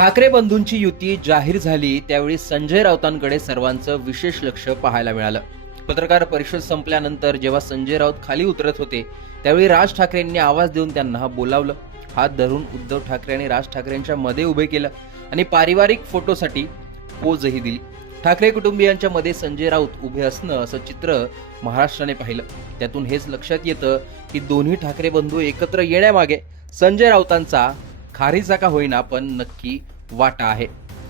ठाकरे बंधूंची युती जाहीर झाली त्यावेळी संजय राऊतांकडे सर्वांचं विशेष लक्ष पाहायला मिळालं. पत्रकार परिषद संपल्यानंतर जेव्हा संजय राऊत खाली उतरत होते त्यावेळी राज ठाकरेंनी आवाज देऊन त्यांना बोलावलं. हात धरून उद्धव ठाकरे आणि राज ठाकरेंच्या मध्ये उभे केलं आणि पारिवारिक फोटोसाठी पोजही दिली. ठाकरे कुटुंबियांच्या मध्ये संजय राऊत उभे असणं असं चित्र महाराष्ट्राने पाहिलं. त्यातून हेच लक्षात येतं की दोन्ही ठाकरे बंधू एकत्र येण्यामागे संजय राऊतांचा खारीचा का होईना पण नक्की वाटा आहे.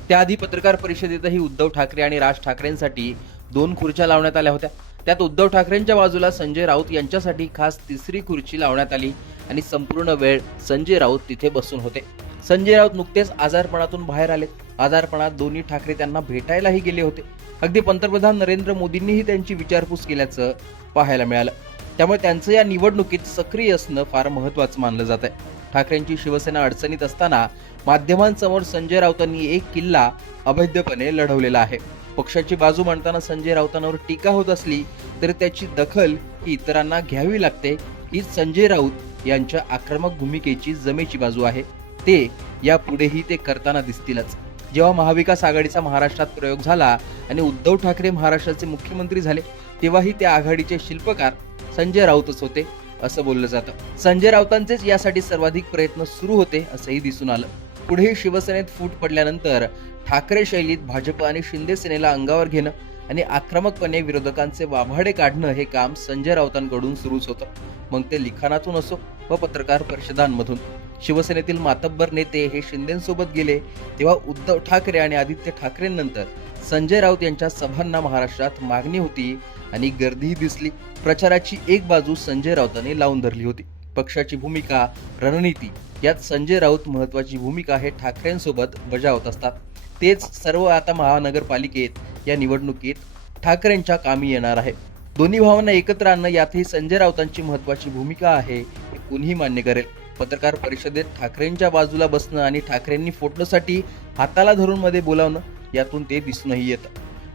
त्याआधी पत्रकार परिषदेतही उद्धव ठाकरे आणि राज ठाकरेंसाठी दोन खुर्च्या लावण्यात आल्या होत्या. त्यात उद्धव ठाकरेंच्या बाजूला संजय राऊत यांच्यासाठी खास तिसरी खुर्ची लावण्यात आली आणि संपूर्ण वेळ संजय राऊत तिथे बसून होते. संजय राऊत नुकतेच आजारपणातून बाहेर आले. आजारपणात दोन्ही ठाकरे त्यांना भेटायलाही गेले होते. अगदी पंतप्रधान नरेंद्र मोदींनीही त्यांची विचारपूस केल्याचं पाहायला मिळालं. त्यामुळे त्यांचं या निवडणुकीत सक्रिय असणं फार महत्वाचं मानलं जात आहे ठाकरेंची शिवसेना अडचणीत असताना माध्यमांसमोर संजय राऊतांनी एक किल्ला अवैधपणे लढवलेला आहे. पक्षाची बाजू मांडताना संजय राऊतांवर टीका होत असली तरी त्याची दखल ही इतरांना घ्यावी लागते ही संजय राऊत यांच्या आक्रमक भूमिकेची जमेची बाजू आहे. ते यापुढेही ते करताना दिसतीलच. जेव्हा महाविकास आघाडीचा महाराष्ट्रात प्रयोग झाला आणि उद्धव ठाकरे महाराष्ट्राचे मुख्यमंत्री झाले तेव्हाही त्या आघाडीचे शिल्पकार संजय राऊतच होते. असं बोललं जातं. संजय राऊतांचेच यासाठी सर्वाधिक प्रयत्न सुरू होते असंही दिसून आलं. पुढे शिवसेनेत फूट पडल्यानंतर ठाकरे शैलीत भाजप आणि शिंदे सेनेला अंगावर घेणं आणि आक्रमकपणे विरोधकांचे वाभाडे काढणं हे काम संजय राऊतांकडून सुरूच होतं. मग ते लिखाणातून असो व पत्रकार परिषदांमधून. शिवसेनेतील मातब्बर नेते हे शिंदेसोबत गेले तेव्हा उद्धव ठाकरे आणि आदित्य ठाकरेंनंतर संजय राऊत यांच्या सभांना महाराष्ट्रात मागणी होती आणि गर्दीही दिसली. प्रचाराची एक बाजू संजय राऊतांनी लावून धरली होती. पक्षाची भूमिका रणनीती यात संजय राऊत महत्वाची भूमिका हे ठाकरेंसोबत बजावत असतात. तेच सर्व आता महानगरपालिकेत या निवडणुकीत ठाकरेंच्या कामी येणार आहे. दोन्ही भावांना एकत्र आणणं यातही संजय राऊतांची महत्वाची भूमिका आहे हे कुणीही मान्य करेल. पत्रकार परिषदेत ठाकरेंच्या बाजूला बसणं आणि ठाकरेंनी फोटोसाठी हाताला धरून मध्ये बोलावणं यातून ते दिसूनही येतं.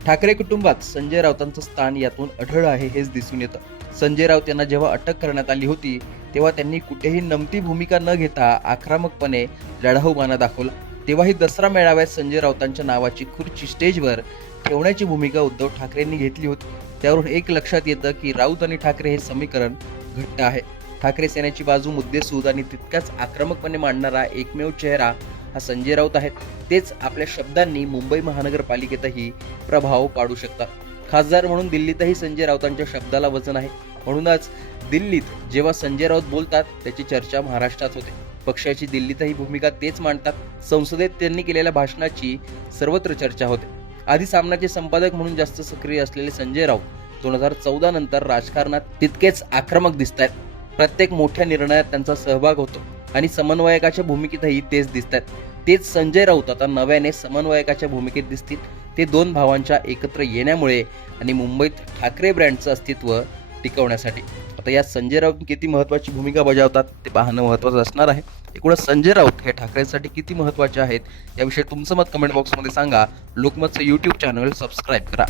ठाकरे कुटुंबात संजय राऊतांचं स्थान यातून अढळ आहे हेच दिसून येतं. संजय राऊत यांना जेव्हा अटक करण्यात आली होती तेव्हा त्यांनी कुठेही नमती भूमिका न घेता आक्रमकपणे लढाऊबाणा दाखवला. तेव्हाही दसरा मेळाव्यात संजय राऊतांच्या नावाची खुर्ची स्टेजवर ठेवण्याची भूमिका उद्धव ठाकरेंनी घेतली होती. त्यावरून एक लक्षात येतं की राऊत आणि ठाकरे हे समीकरण घट्ट आहे. ठाकरे सेनेची बाजू मुद्देसूद आणि तितक्याच आक्रमकपणे मांडणारा एकमेव चेहरा हा संजय राऊत आहेत. तेच आपल्या शब्दांनी मुंबई महानगरपालिकेतही प्रभाव पाडू शकतात. खासदार म्हणून दिल्लीतही संजय राऊतांच्या शब्दाला वजन आहे. म्हणूनच दिल्लीत जेव्हा संजय राऊत बोलतात त्याची चर्चा महाराष्ट्रात होते. पक्षाची दिल्लीतही भूमिका तेच मांडतात. संसदेत त्यांनी केलेल्या भाषणाची सर्वत्र चर्चा होते. आधी सामनाचे संपादक म्हणून जास्त सक्रिय असलेले संजय राऊत दोन हजार चौदा नंतर राजकारणात तितकेच आक्रमक दिसत आहेत प्रत्येक मोठ्या निर्णयात त्यांचा सहभाग होतो. आणि समन्वयकाच्या भूमिकेतही तेच दिसतात. तेच संजय राऊत आता नव्याने समन्वयकाच्या भूमिकेत दिसतील. ते दोन भावांच्या एकत्र येण्यामुळे आणि मुंबईत ठाकरे ब्रँडचं अस्तित्व टिकवण्यासाठी. आता या संजय राऊत किती महत्त्वाची भूमिका बजावतात ते पाहणं महत्त्वाचं असणार आहे. एकूणच संजय राऊत हे ठाकरेंसाठी किती महत्त्वाचे आहेत याविषयी तुमचं मत कमेंट बॉक्समध्ये सांगा. लोकमतचं यूट्यूब चॅनल सबस्क्राईब करा.